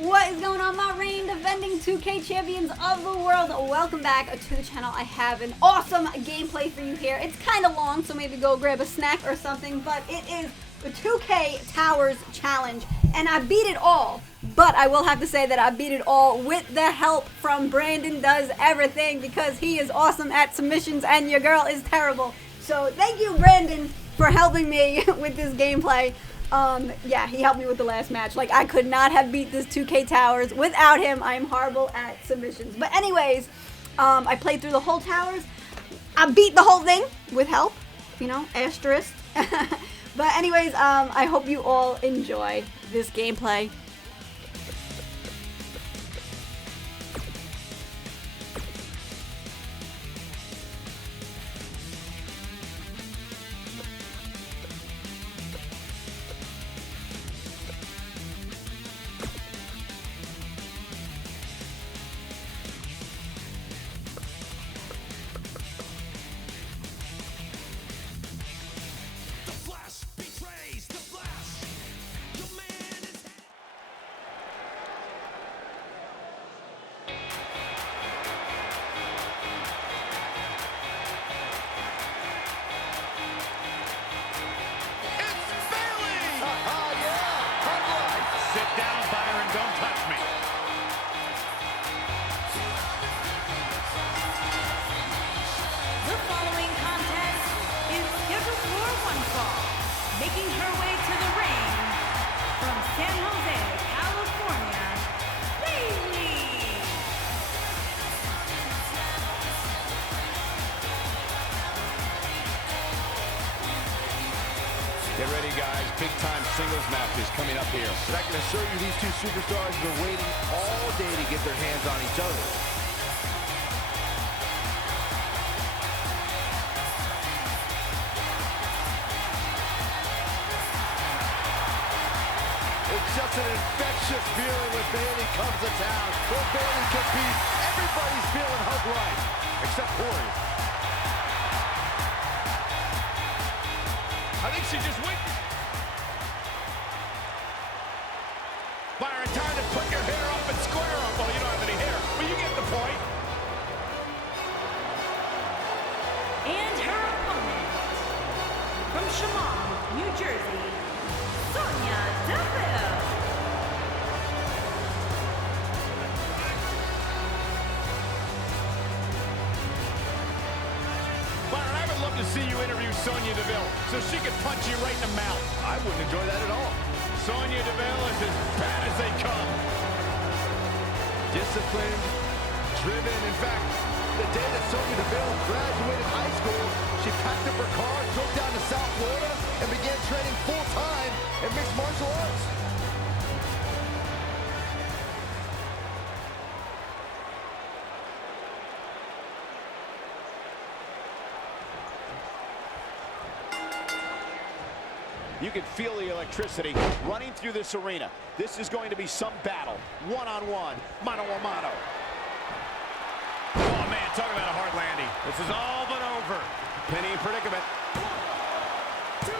What is going on, my reign defending 2K champions of the world? Welcome back to the channel. I have an awesome gameplay for you here. It's kind of long, so maybe go grab a snack or something, but it is the 2K Towers Challenge, and I beat it all. But I will have to say that I beat it all with the help from Brandon Does Everything, because he is awesome at submissions and your girl is terrible. So thank you, Brandon, for helping me with this gameplay. Yeah, he helped me with the last match. Like, I could not have beat this 2K Towers without him. I am horrible at submissions. But anyways, I played through the whole Towers. I beat the whole thing with help, you know, asterisk. But anyways, I hope you all enjoy this gameplay. Making her way to the ring from San Jose, California, Bayley. Get ready, guys. Big-time singles matches coming up here. But I can assure you these two superstars have been waiting all day to get their hands on each other. It's just an infectious feeling when Bayley comes to town. When Bayley competes, everybody's feeling hug right, except Corey. I think she just went. Byron, time to put your hair up and square up. Well, you don't have any hair, but you get the point. And her opponent, from Chawers, New Jersey, Sonya Deville. Byron, I would love to see you interview Sonya Deville so she could punch you right in the mouth. I wouldn't enjoy that at all. Sonya Deville is as bad as they come. Disciplined, driven. In fact, the day that Sonya Deville graduated high school, she packed up her car, drove down to South Florida, and began training full-time in mixed martial arts. You can feel the electricity running through this arena. This is going to be some battle. One-on-one, mano-a-mano. Oh, man, talk about a hard landing. This is all but over. Penny in predicament. 1,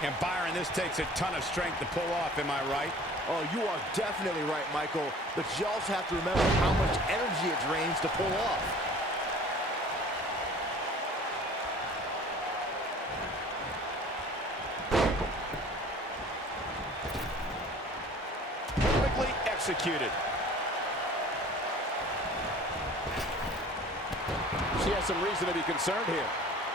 2. And Byron, this takes a ton of strength to pull off, am I right? Oh, you are definitely right, Michael. But you also have to remember how much energy it drains to pull off. Perfectly executed. She has some reason to be concerned here.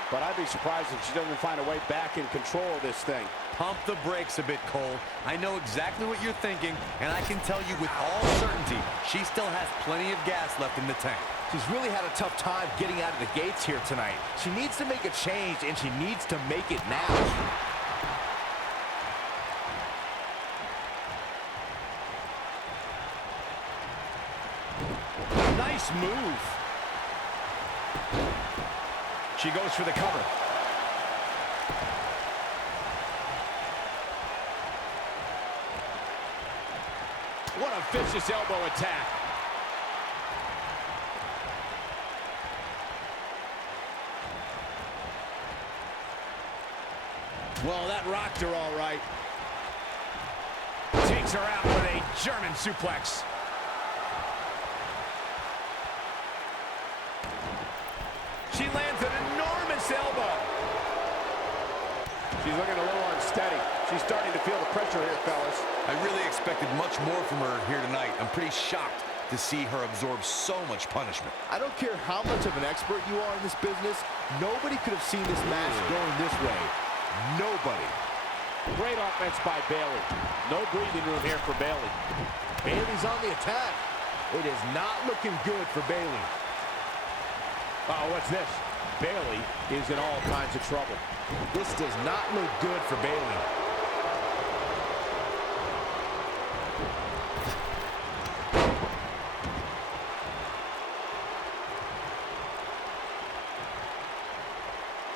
But I'd be surprised if she doesn't find a way back in control of this thing. Pump the brakes a bit, Cole. I know exactly what you're thinking, and I can tell you with all certainty, she still has plenty of gas left in the tank. She's really had a tough time getting out of the gates here tonight. She needs to make a change, and she needs to make it now. Nice move. She goes for the cover. What a vicious elbow attack. Well, that rocked her all right. Takes her out with a German suplex. She lands an enormous elbow. She's looking a little unsteady. She's starting to feel the pressure here, fellas. I really expected much more from her here tonight. I'm pretty shocked to see her absorb so much punishment. I don't care how much of an expert you are in this business, nobody could have seen this match going this way. Nobody. Great offense by Bayley. No breathing room here for Bayley. Bayley's on the attack. It is not looking good for Bayley. Oh, what's this? Bayley is in all kinds of trouble. This does not look good for Bayley.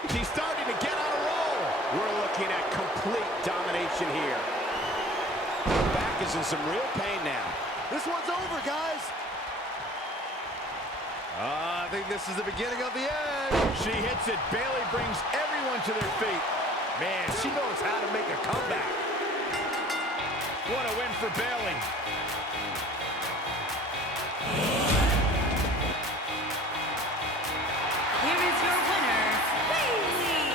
She's starting to get on a roll. We're looking at complete domination here. Her back is in some real pain now. This one's over, guys. I think this is the beginning of the end. She hits it. Bayley brings everyone to their feet. Man, she knows how to make a comeback. What a win for Bayley. Here is your winner, Bayley.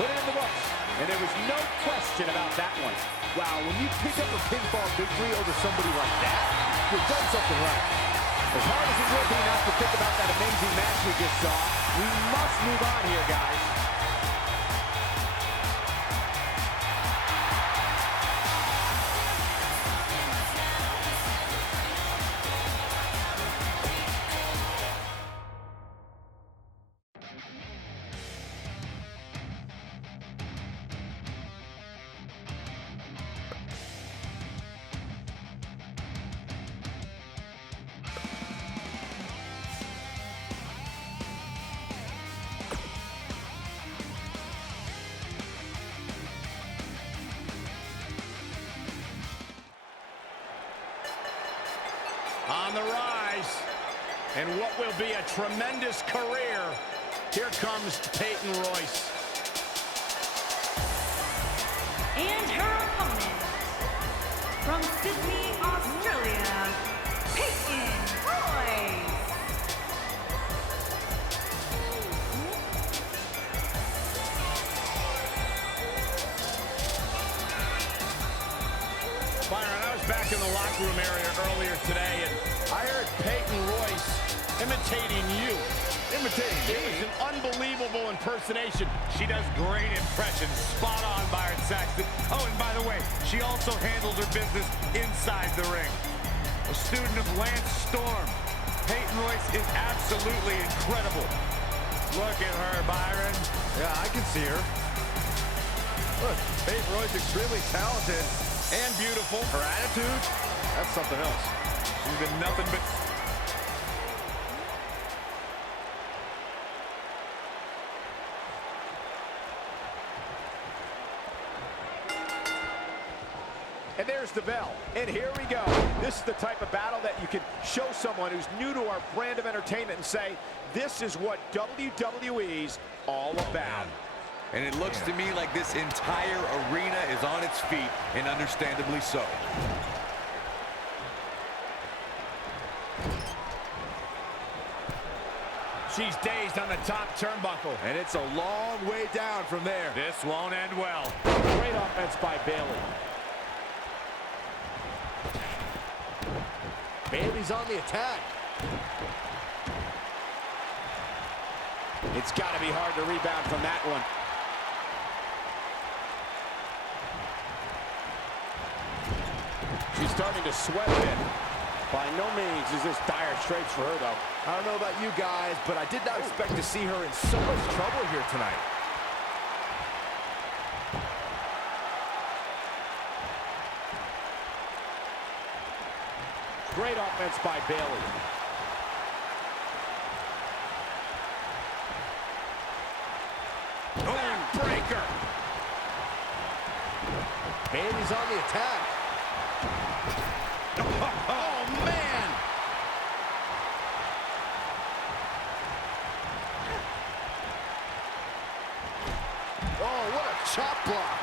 Put it in the books. And there was no question about that one. Wow, when you pick up a pinfall victory over somebody like that, you've done something right. As hard as it will be not to think about that amazing match we just saw, we must move on here, guys. On the rise, and what will be a tremendous career, here comes Peyton Royce. And her opponent, from Sydney, Australia, Peyton Royce. Byron, I was back in the locker room area earlier today, and I heard Peyton Royce imitating you. Imitating It me? was an unbelievable impersonation. She does great impressions. Spot on, Byron Saxton. Oh, and by the way, she also handles her business inside the ring. A student of Lance Storm. Peyton Royce is absolutely incredible. Look at her, Byron. Yeah, I can see her. Look, Peyton Royce extremely talented. And beautiful. Her attitude, that's something else. She's been nothing but... And there's Deville. And here we go. This is the type of battle that you can show someone who's new to our brand of entertainment and say, this is what WWE's all about. And it looks to me like this entire arena is on its feet, and understandably so. She's dazed on the top turnbuckle. And it's a long way down from there. This won't end well. Great offense by Bayley. Bayley's on the attack. It's got to be hard to rebound from that one. She's starting to sweat a bit. By no means is this dire straits for her, though. I don't know about you guys, but I did not expect to see her in so much trouble here tonight. Great offense by Bayley. Jawbreaker. Bayley's on the attack. Oh, man. Oh, what a chop block.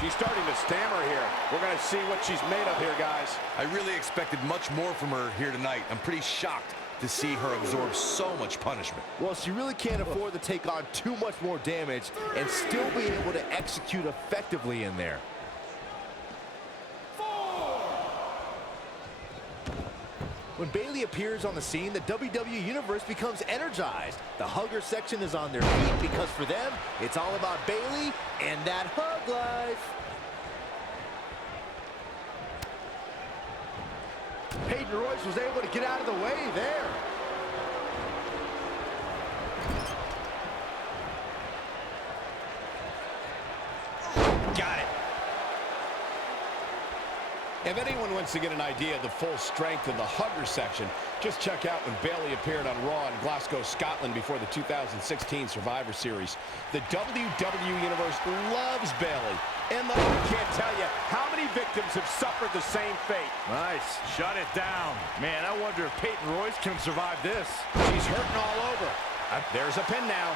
She's starting to stammer here. We're going to see what she's made of here, guys. I really expected much more from her here tonight. I'm pretty shocked to see her absorb so much punishment. Well, she really can't afford to take on too much more damage and still be able to execute effectively in there. When Bayley appears on the scene, the WWE Universe becomes energized. The hugger section is on their feet because for them, it's all about Bayley and that hug life. Peyton Royce was able to get out of the way there. Got it. If anyone wants to get an idea of the full strength of the hugger section, just check out when Bayley appeared on Raw in Glasgow, Scotland before the 2016 Survivor Series. The WWE Universe loves Bayley, and I can't tell you how many victims have suffered the same fate. Nice. Shut it down. Man, I wonder if Peyton Royce can survive this. She's hurting all over. There's a pin now.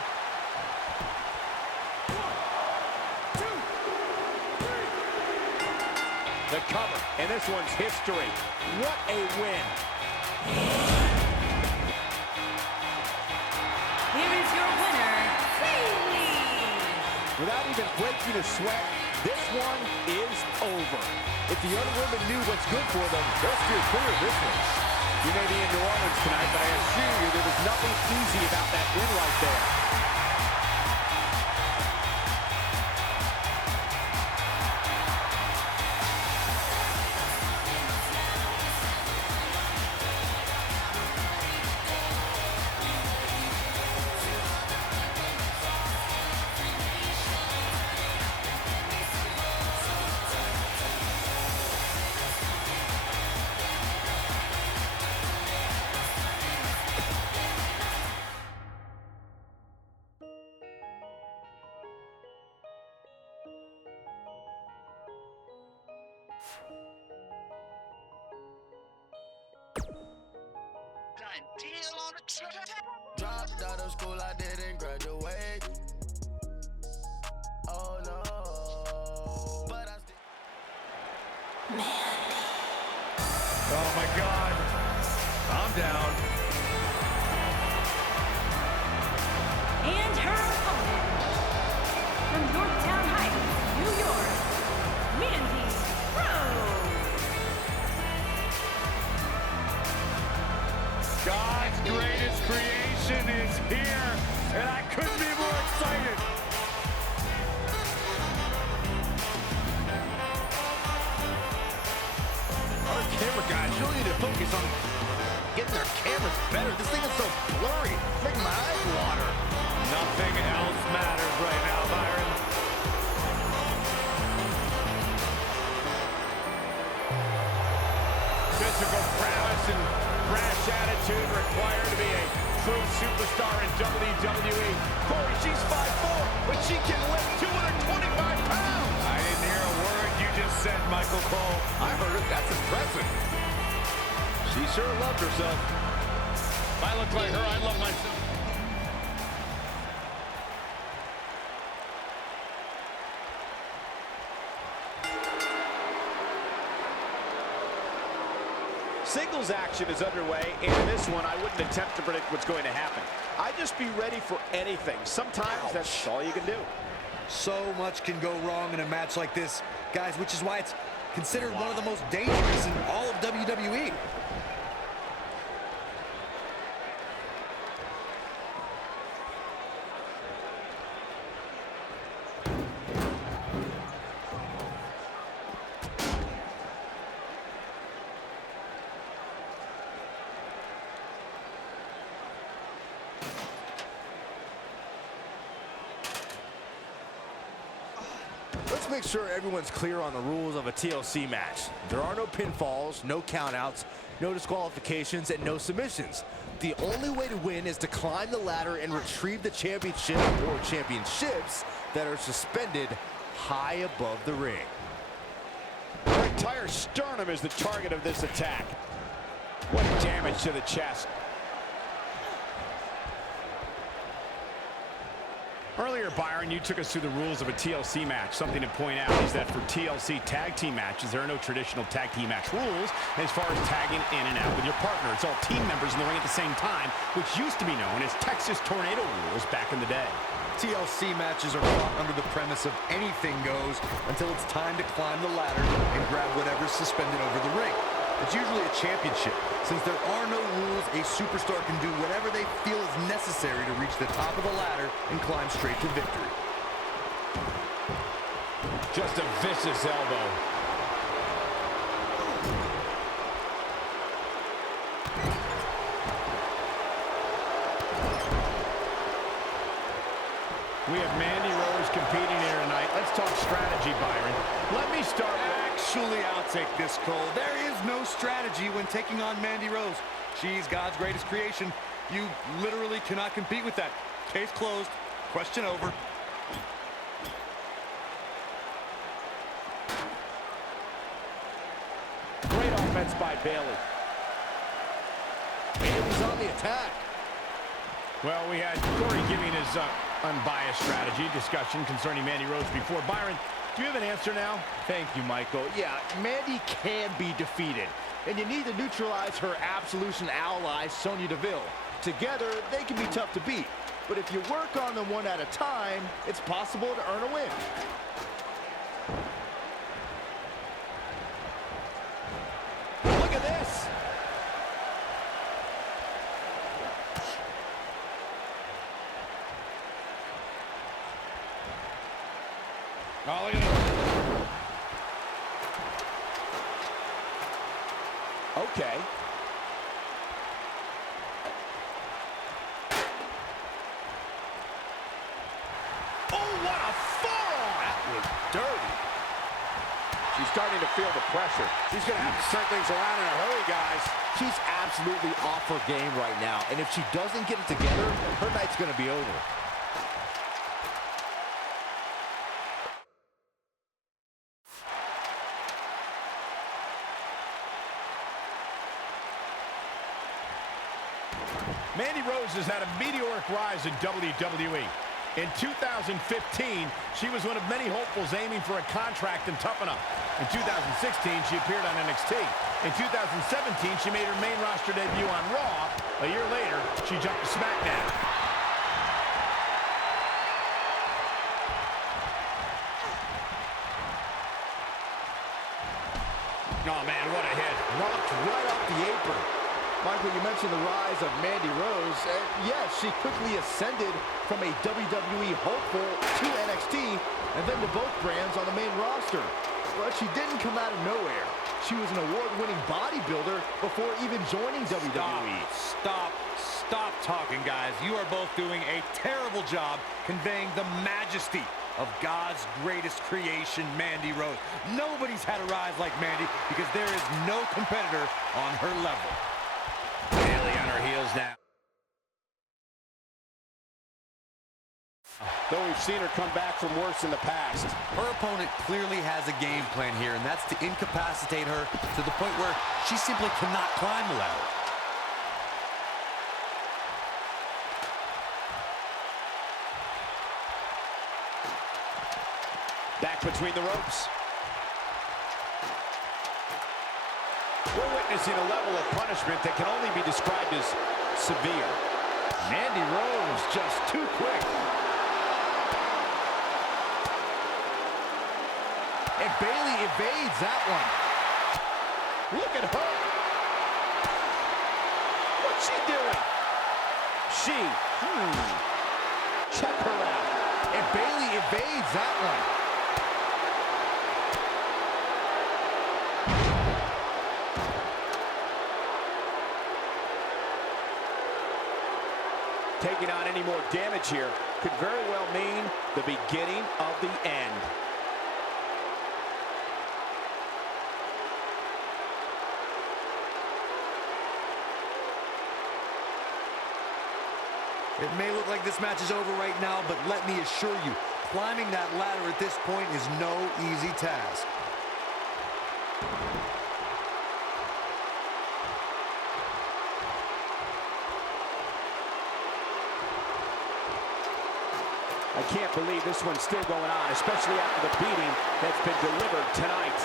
The cover, and this one's history. What a win. Here is your winner, Bayley. Without even breaking a sweat, this one is over. If the other women knew what's good for them, they'll steer clear of this one. You may be in New Orleans tonight, but I assure you there was nothing easy about that win right there. Dropped out of school, I didn't graduate. Oh no. But I still. Oh, my God. I'm down. And her opponent, from Yorktown Heights, New York, Mandy Rose. God's greatest creation is here, and I couldn't be more excited. Our camera guys really need to focus on getting their cameras better. This thing is so blurry. It's making my eyes water. Nothing else matters right now, Byron. Physical prowess and brash attitude required to be a true superstar in WWE. Corey, she's 5'4", but she can lift 225 pounds. I didn't hear a word you just said, Michael Cole. I heard it. That's impressive. She sure loved herself. If I look like her, I love myself. Singles action is underway, and in this one, I wouldn't attempt to predict what's going to happen. I'd just be ready for anything. Sometimes that's all you can do. So much can go wrong in a match like this, guys, which is why it's considered one of the most dangerous in all of WWE. Let's make sure everyone's clear on the rules of a TLC match. There are no pinfalls, no countouts, no disqualifications, and no submissions. The only way to win is to climb the ladder and retrieve the championship or championships that are suspended high above the ring. Great entire sternum is the target of this attack. What damage to the chest. Earlier, Byron, you took us through the rules of a TLC match. Something to point out is that for TLC tag team matches, there are no traditional tag team match rules as far as tagging in and out with your partner. It's all team members in the ring at the same time, which used to be known as Texas Tornado rules back in the day. TLC matches are fought under the premise of anything goes until it's time to climb the ladder and grab whatever's suspended over the ring. It's usually a championship. Since there are no rules, a superstar can do whatever they feel is necessary to reach the top of the ladder and climb straight to victory. Just a vicious elbow. We have Mandy Rose competing here tonight. Let's talk strategy, Byron. Let me start. Actually, I'll take this, Cole. There is no strategy when taking on Mandy Rose. She's God's greatest creation. You literally cannot compete with that. Case closed. Question over. Great offense by Bayley. Bayley's on the attack. Well, we had Corey giving his unbiased strategy discussion concerning Mandy Rose before. Byron, do you have an answer now? Thank you, Michael. Yeah, Mandy can be defeated, and you need to neutralize her Absolution ally, Sonya Deville. Together, they can be tough to beat, but if you work on them one at a time, it's possible to earn a win. Look at this. Oh, look at this. Okay. Oh, what a forearm! That was dirty. She's starting to feel the pressure. She's going to have to turn things around in a hurry, guys. She's absolutely off her game right now, and if she doesn't get it together, her night's going to be over. Mandy Rose has had a meteoric rise in WWE. In 2015, she was one of many hopefuls aiming for a contract in Tough Enough. In 2016, she appeared on NXT. In 2017, she made her main roster debut on Raw. A year later, she jumped to SmackDown. Oh, man, what a hit. Knocked right off the apron. Michael, you mentioned the rise of Mandy Rose. Yes, she quickly ascended from a WWE hopeful to NXT and then to both brands on the main roster. But she didn't come out of nowhere. She was an award-winning bodybuilder before even joining WWE. Stop talking, guys. You are both doing a terrible job conveying the majesty of God's greatest creation, Mandy Rose. Nobody's had a rise like Mandy because there is no competitor on her level. Bayley on her heels now. Though we've seen her come back from worse in the past. Her opponent clearly has a game plan here, and that's to incapacitate her to the point where she simply cannot climb the ladder. Back between the ropes. We're witnessing a level of punishment that can only be described as severe. Mandy Rose just too quick. And Bayley evades that one. Look at her. What's she doing? Check her out. And Bayley evades that one. Taking on any more damage here could very well mean the beginning of the end. It may look like this match is over right now, but let me assure you, climbing that ladder at this point is no easy task. I can't believe this one's still going on, especially after the beating that's been delivered tonight.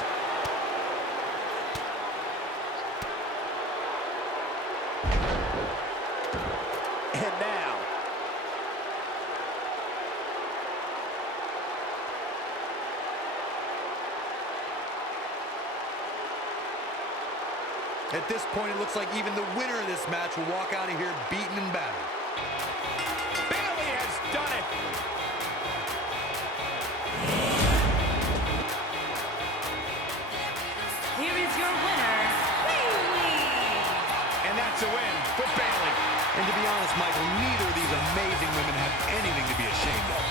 And now. At this point, it looks like even the winner of this match will walk out of here beaten and battered. Bayley has done it. Here is your winner, Bayley. And that's a win for Bayley. And to be honest, Michael, neither of these amazing women have anything to be ashamed of.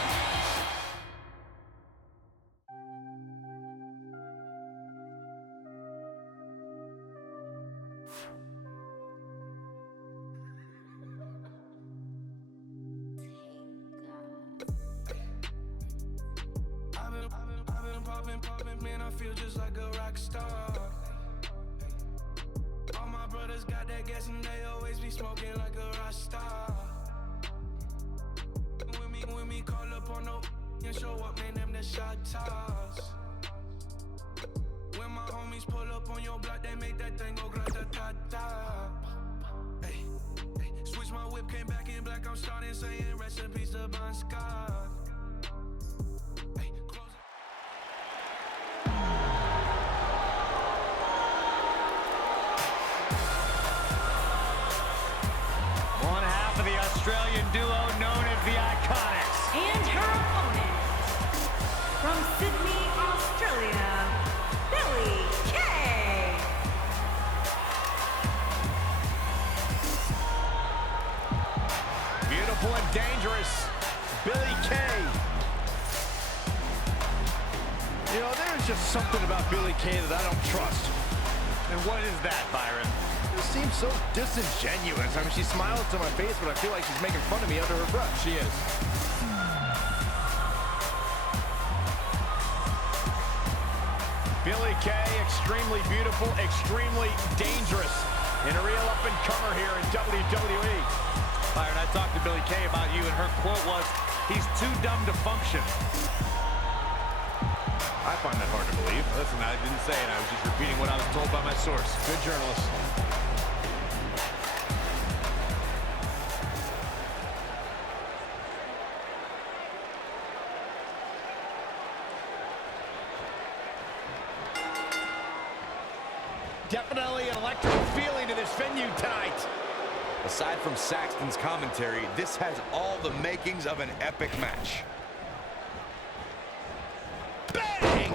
I've been popping, man, I feel just like a rock star. All my brothers got that gas and they always be smoking like a rock star. When me call up on no and show up, man, them the shot toss. When my homies pull up on your block, they make that thing go grata-ta-ta. Hey, switch my whip, came back in black, I'm starting saying rest in peace to Bon Scott. One half of the Australian duo known as the IIconics. And her opponent, from Sydney, Australia, Billie Kay. Beautiful and dangerous, Billie Kay. You know, there's just something about Billie Kay that I don't trust. And what is that, Byron? It seems so disingenuous. I mean, she smiles to my face, but I feel like she's making fun of me under her breath. She is. Billie Kay, extremely beautiful, extremely dangerous, and a real up-and-comer here in WWE. Byron, I talked to Billie Kay about you, and her quote was, "He's too dumb to function." I find that hard to believe. Listen, I didn't say it. I was just repeating what I was told by my source. Good journalist. Definitely an electric feeling to this venue tonight. Aside from Saxton's commentary, this has all the makings of an epic match. Bang!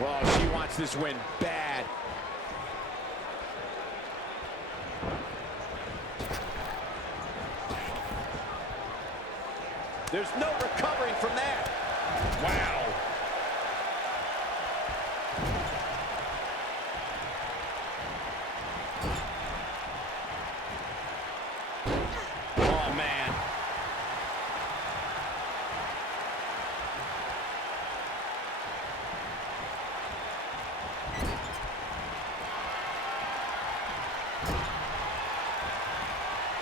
Well, she wants this win bad. There's no recovering from that. Wow. Oh, man.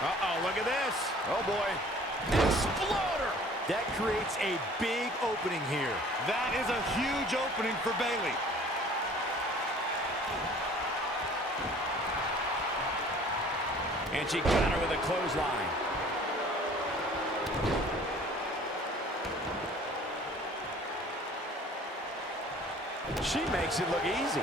Uh-oh, look at this. Oh, boy. Exploder! That creates a big opening here. That is a huge opening for Bayley. And she got her with a clothesline. She makes it look easy.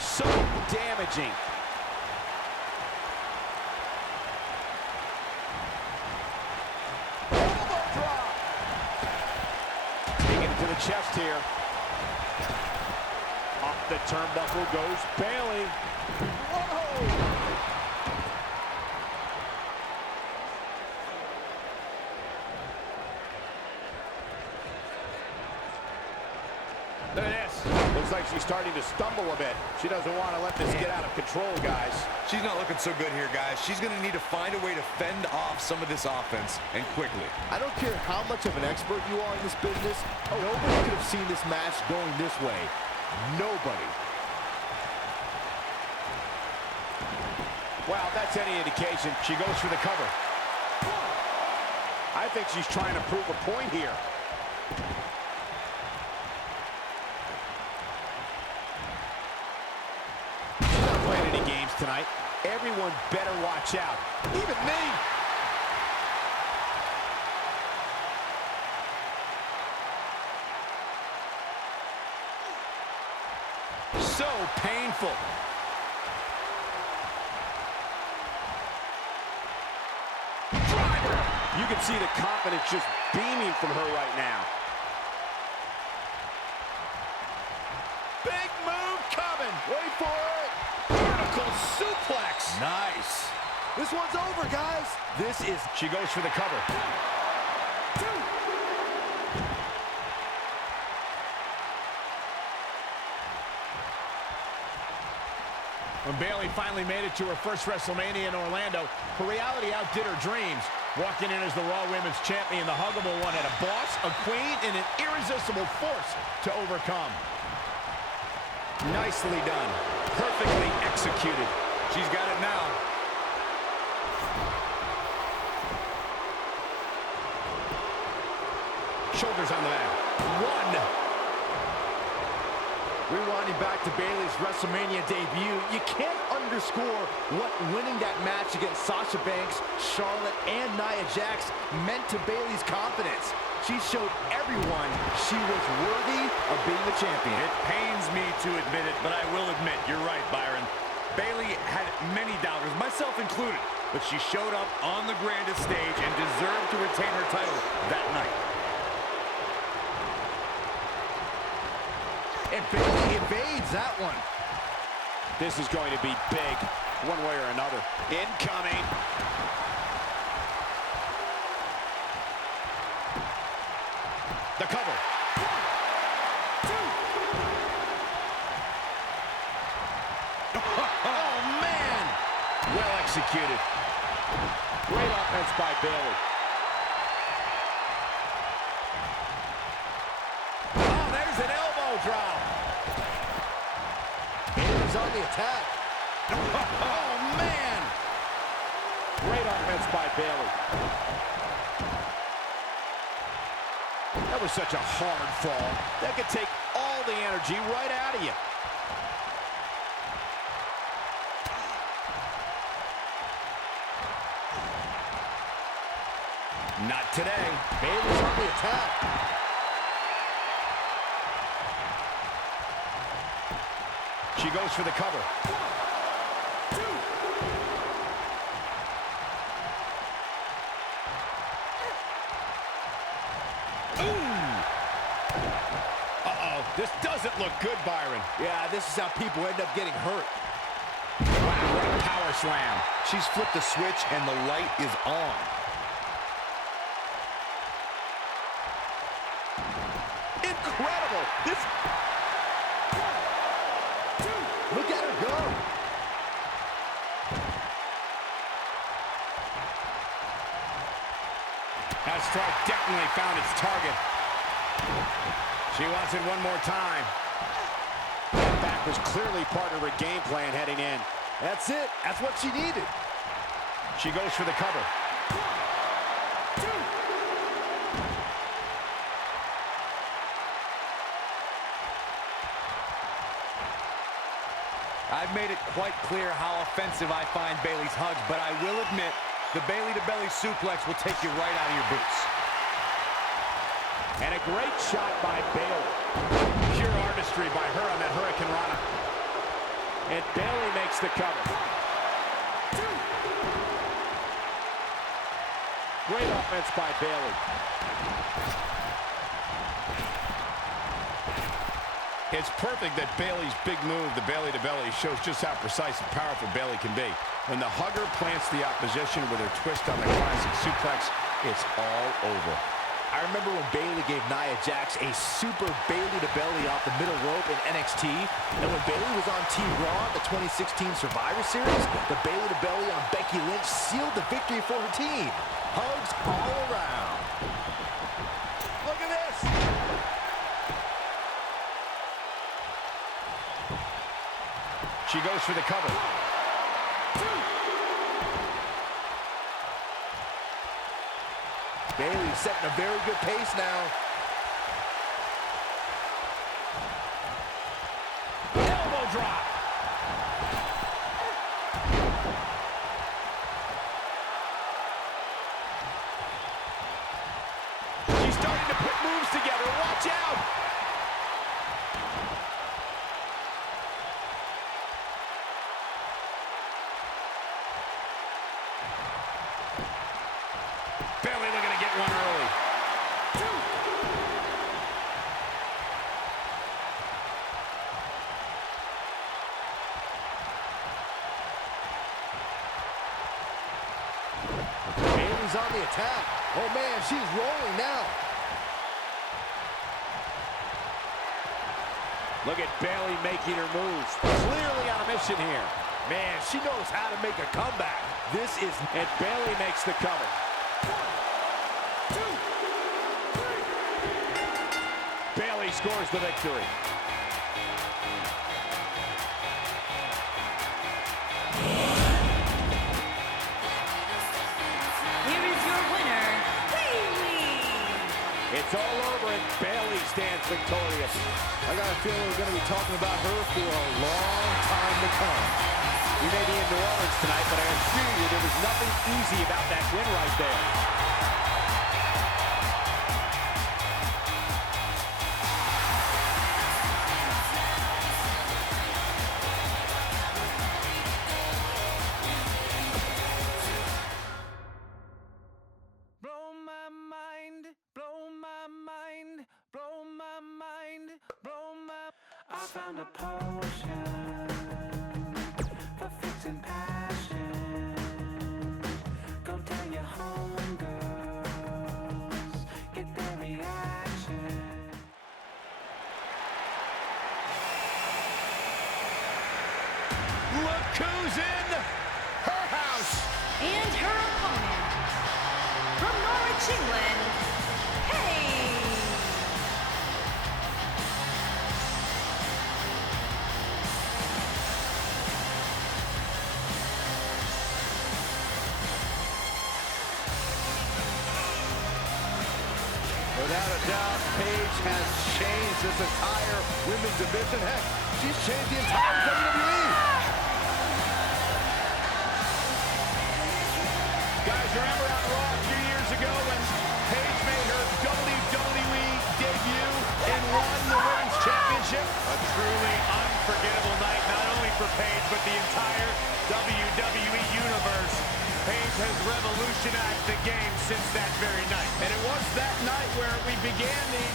So damaging. Elbow drop. Taking it to the chest here. Off the turnbuckle goes Bayley. Whoa. like she's starting to stumble a bit. She doesn't want to let this get out of control, guys. She's not looking so good here, guys. She's going to need to find a way to fend off some of this offense, and quickly. I don't care how much of an expert you are in this business. Nobody could have seen this match going this way. Nobody. Well, if that's any indication, she goes for the cover. I think she's trying to prove a point here. She's not playing any games tonight. Everyone better watch out. Even me. So painful. You can see the confidence just beaming from her right now. Big move coming. Wait for it. Vertical suplex. Nice. This one's over, guys. She goes for the cover. 1, 2. When Bayley finally made it to her first WrestleMania in Orlando, her reality outdid her dreams. Walking in as the Raw Women's Champion, the Huggable One had a boss, a queen, and an irresistible force to overcome. Nicely done. Perfectly executed. She's got it now. Shoulders on the mat. 1. Rewinding back to Bayley's WrestleMania debut, you can't underscore what winning that match against Sasha Banks, Charlotte, and Nia Jax meant to Bayley's confidence. She showed everyone she was worthy of being the champion. It pains me to admit it, but I will admit, you're right, Byron. Bayley had many doubters, myself included, but she showed up on the grandest stage and deserved to retain her title that night. And Bayley evades that one. This is going to be big, one way or another. Incoming. The cover. 1, 2. Oh, man. Well executed. Great offense by Bayley. Oh, there's an elbow drop. Bayley's on the attack. Oh, man. Great offense by Bayley. That was such a hard fall. That could take all the energy right out of you. Not today. Bayley's on the attack. She goes for the cover. 1, 2. This doesn't look good, Byron. Yeah, this is how people end up getting hurt. Wow, what a power slam. She's flipped the switch, and the light is on. Incredible. This... 1, 2. Look at her go. That strike definitely found its target. She wants it one more time. That back was clearly part of her game plan heading in. That's it. That's what she needed. She goes for the cover. 1, 2. I've made it quite clear how offensive I find Bayley's hugs, but I will admit the Bayley-to-belly suplex will take you right out of your boots. And a great shot by Bayley. Pure artistry by her on that Hurricane Rana. And Bayley makes the cover. 1, 2. Great offense by Bayley. It's perfect that Bayley's big move, the belly-to-belly, shows just how precise and powerful Bayley can be. When the hugger plants the opposition with her twist on the classic suplex, it's all over. I remember when Bayley gave Nia Jax a super Bayley to belly off the middle rope in NXT. And when Bayley was on Team Raw at the 2016 Survivor Series, the Bayley to belly on Becky Lynch sealed the victory for her team. Hugs all around. Look at this. She goes for the cover. Bayley setting a very good pace now. Elbow drop. She's starting to put moves together. Watch out. Bayley looking to get one early. Bayley's on the attack. Oh man, she's rolling now. Look at Bayley making her moves. Clearly on a mission here. Man, she knows how to make a comeback. This is... And Bayley makes the cover. Bayley scores the victory. Here is your winner, Bayley. It's all over and Bayley stands victorious. I got a feeling we're going to be talking about her for a long time to come. We may be in New Orleans tonight, but I assure you there was nothing easy about that win right there. Blow my mind, blow my mind, blow my mind, blow my... I found a potion for fixing passion. Go tell your homegirls, get their reaction. Look who's in her house. And her opponent, from Norwich, England, Paige. Without a doubt, Paige has changed this entire women's division. Heck, she's changed the entire WWE. Guys, remember on Raw a few years ago when Paige made her WWE debut and won the Women's Championship? A truly unforgettable night, not only for Paige, but the entire WWE Universe. Paige has revolutionized the game since that very night. And it was that night where we began the...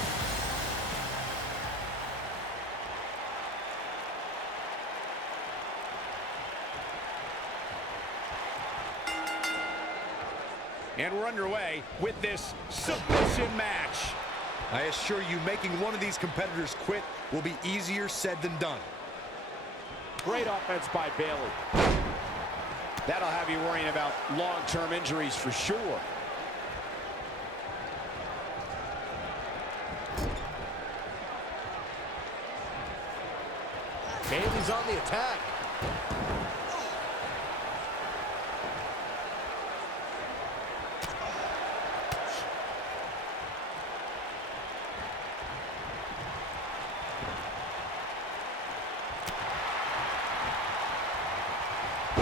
And we're underway with this submission match. I assure you, making one of these competitors quit will be easier said than done. Great offense by Bayley. That'll have you worrying about long-term injuries for sure. Bayley's on the attack.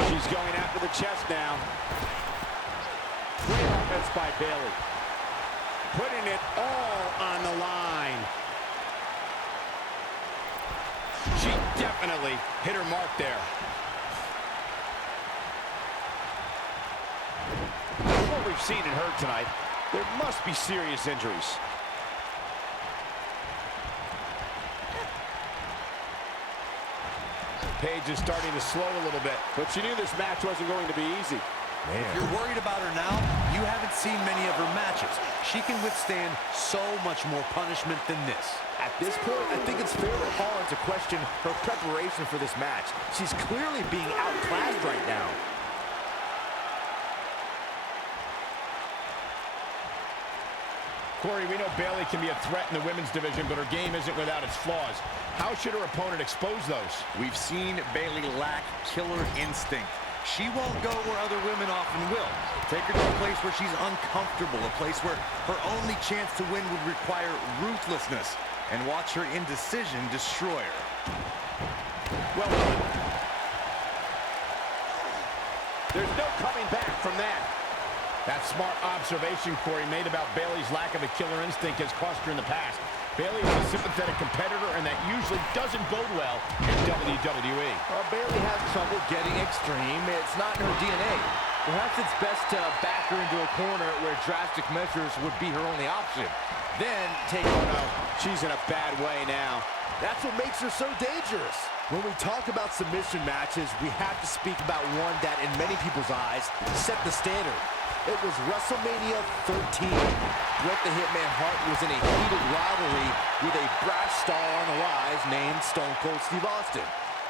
She's going after the chest now. Great offense by Bayley. Putting it all on the line. She definitely hit her mark there. From what we've seen in her tonight, there must be serious injuries. Paige is starting to slow a little bit. But she knew this match wasn't going to be easy. If you're worried about her now, you haven't seen many of her matches. She can withstand so much more punishment than this. At this point, I think it's fair to call into question her preparation for this match. She's clearly being outclassed right now. Corey, we know Bayley can be a threat in the women's division, but her game isn't without its flaws. How should her opponent expose those? We've seen Bayley lack killer instinct. She won't go where other women often will. Take her to a place where she's uncomfortable, a place where her only chance to win would require ruthlessness, and watch her indecision destroy her. Well done. There's no coming back from that. That smart observation Corey made about Bayley's lack of a killer instinct has cost her in the past. Bayley is a sympathetic competitor, and that usually doesn't bode well in WWE. Well, Bayley has trouble getting extreme. It's not in her DNA. Perhaps it's best to back her into a corner where drastic measures would be her only option. Then take her out. She's in a bad way now. That's what makes her so dangerous. When we talk about submission matches, we have to speak about one that, in many people's eyes, set the standard. It was WrestleMania 13. Bret the Hitman Hart was in a heated rivalry with a brash star on the rise named Stone Cold Steve Austin.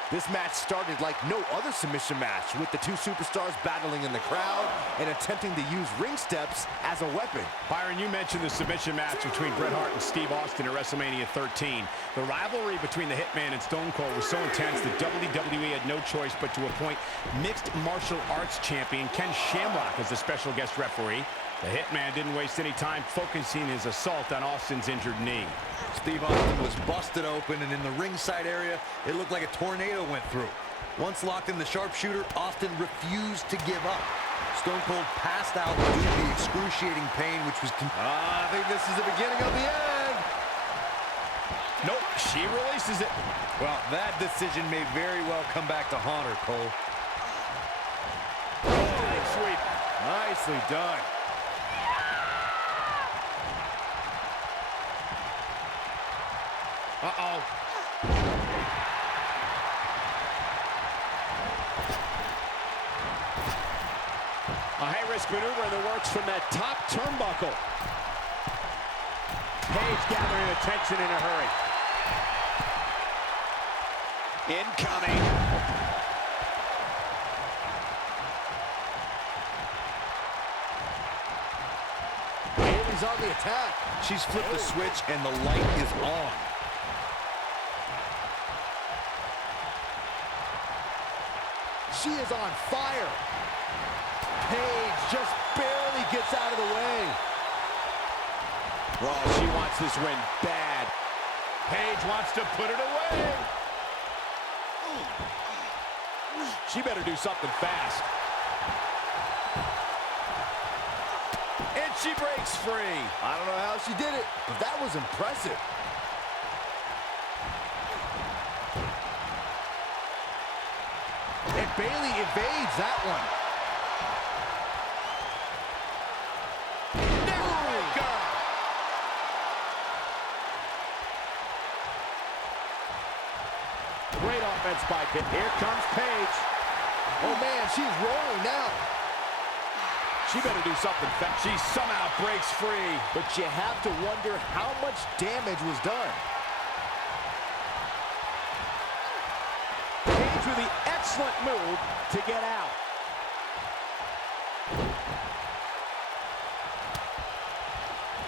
This match started like no other submission match, with the two superstars battling in the crowd and attempting to use ring steps as a weapon. Byron, you mentioned the submission match between Bret Hart and Steve Austin at WrestleMania 13. The rivalry between the Hitman and Stone Cold was so intense that WWE had no choice but to appoint mixed martial arts champion Ken Shamrock as the special guest referee. The Hitman didn't waste any time focusing his assault on Austin's injured knee. Steve Austin was busted open, and in the ringside area, it looked like a tornado went through. Once locked in the sharpshooter, Austin refused to give up. Stone Cold passed out due to the excruciating pain, which was... I think this is the beginning of the end. Nope, she releases it. Well, that decision may very well come back to haunt her, Cole. Leg sweep. Nicely done. Uh-oh. A high-risk maneuver in the works from that top turnbuckle. Paige gathering attention in a hurry. Incoming. Bayley's on the attack. She's flipped the switch, and the light is on. She is on fire. Paige just barely gets out of the way. Well, she wants this win bad. Paige wants to put it away. She better do something fast. And she breaks free. I don't know how she did it, but that was impressive. And Bayley evades that one. Neckbreaker. Great offense by Pitt. Here comes Paige. Oh man, she's rolling now. She better do something fast. She somehow breaks free. But you have to wonder how much damage was done. Paige with the excellent move to get out.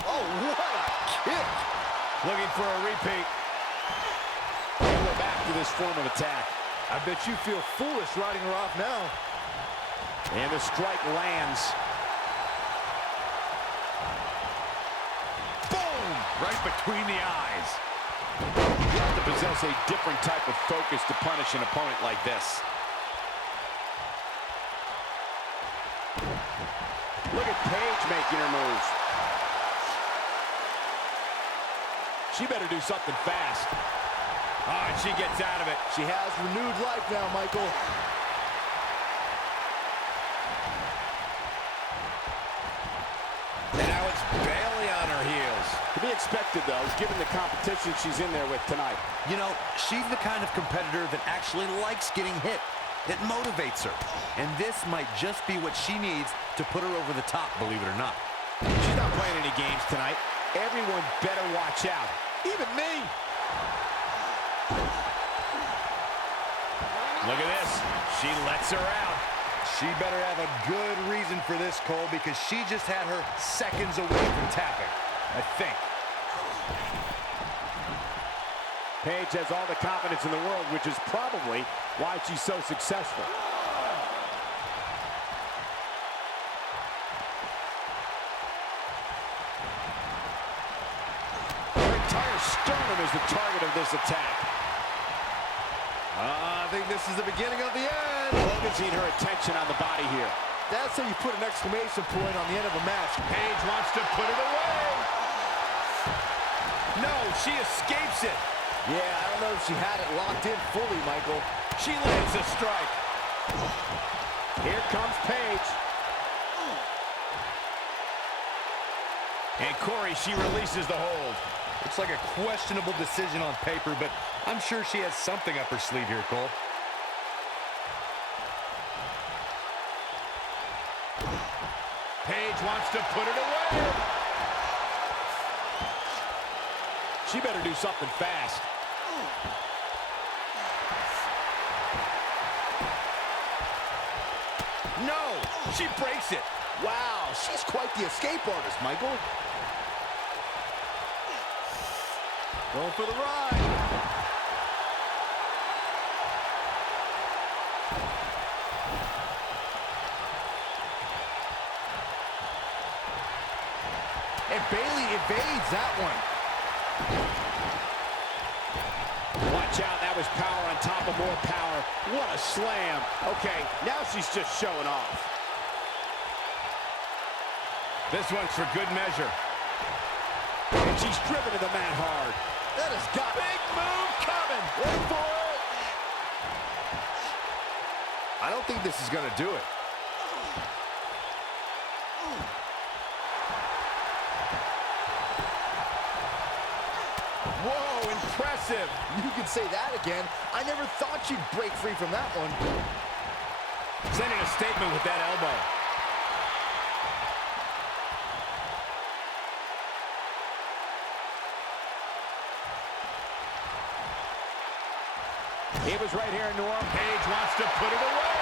Oh, what a kick. Looking for a repeat. And we're back to this form of attack. I bet you feel foolish riding her off now. And the strike lands. Boom! Right between the eyes. You have to possess a different type of focus to punish an opponent like this. Look at Paige making her moves. She better do something fast. Oh, and she gets out of it. She has renewed life now, Michael. And now it's Bayley on her heels. To be expected, though, given the competition she's in there with tonight. You know, she's the kind of competitor that actually likes getting hit. It motivates her. And this might just be what she needs to put her over the top, believe it or not. She's not playing any games tonight. Everyone better watch out. Even me. Look at this. She lets her out. She better have a good reason for this, Cole, because she just had her seconds away from tapping, I think. Paige has all the confidence in the world, which is probably why she's so successful. Her entire sternum is the target of this attack. I think this is the beginning of the end. Focusing her attention on the body here. That's how you put an exclamation point on the end of a match. Paige wants to put it away. No, she escapes it. Yeah, I don't know if she had it locked in fully, Michael. She lands a strike. Here comes Paige. And Corey, she releases the hold. Looks like a questionable decision on paper, but I'm sure she has something up her sleeve here, Cole. Paige wants to put it away. She better do something fast. No, she breaks it. Wow, she's quite the escape artist, Michael. Going for the ride. And Bayley evades that one. Watch out, that was power on top of more power. What a slam. Okay, now she's just showing off. This one's for good measure. And she's driven to the mat hard. That has got Big move coming. Wait for it. I don't think this is going to do it. Whoa, impressive. You can say that again. I never thought she'd break free from that one. Sending a statement with that elbow. He was right here in New Orleans. Paige wants to put it away.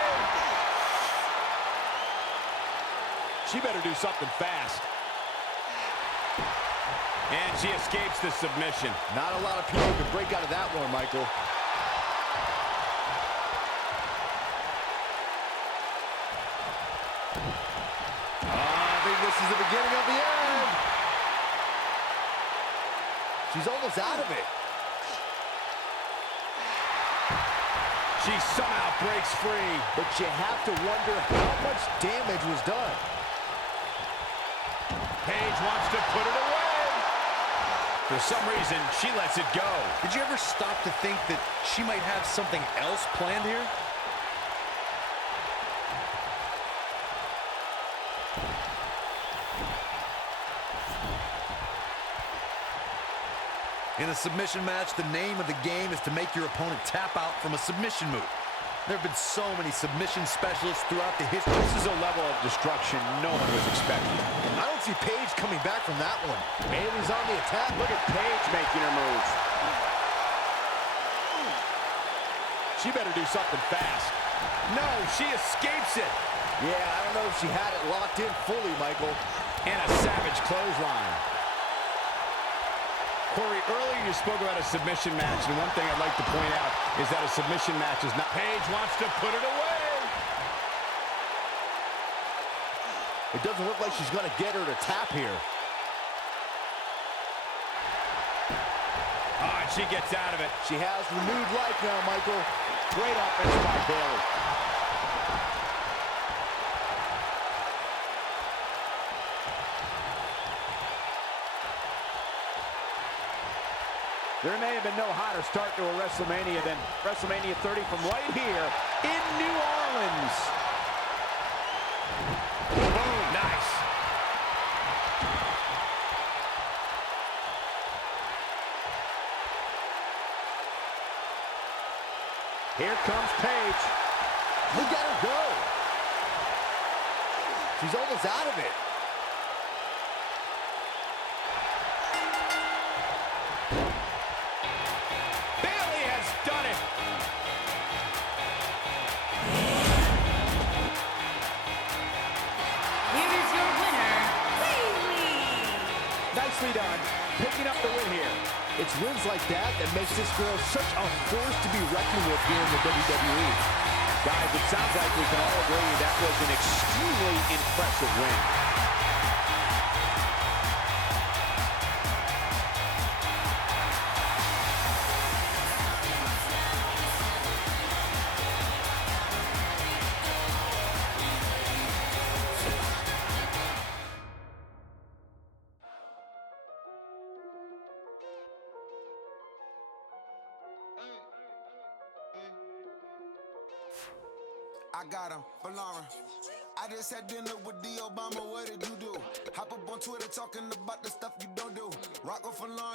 She better do something fast. And she escapes the submission. Not a lot of people can break out of that one, Michael. I think this is the beginning of the end. She's almost out of it. She somehow breaks free. But you have to wonder how much damage was done. Paige wants to put it away. For some reason, she lets it go. Did you ever stop to think that she might have something else planned here? In a submission match, the name of the game is to make your opponent tap out from a submission move. There have been so many submission specialists throughout the history. This is a level of destruction no one was expecting. I don't see Paige coming back from that one. Bayley's on the attack. Look at Paige making her move. She better do something fast. No, she escapes it. Yeah, I don't know if she had it locked in fully, Michael. And a savage clothesline. Corey, earlier you spoke about a submission match, and one thing I'd like to point out is that a submission match is not... Paige wants to put it away. It doesn't look like she's going to get her to tap here. Oh, and she gets out of it. She has renewed life now, Michael. Great offense by Bayley. There may have been no hotter start to a WrestleMania than WrestleMania 30 from right here in New Orleans. Boom, nice. Here comes Paige. Look at her go. She's almost out of it. Bayley has done it. Here is your winner, Bayley. Nicely done. Picking up the win here. It's wins like that that makes this girl such a force to be reckoned with here in the WWE. Guys, it sounds like we can all agree that was an extremely impressive win. I got him, for Lauren. I just had dinner with the Obama, what did you do? Hop up on Twitter talking about the stuff you don't do. Rock off for Lauren.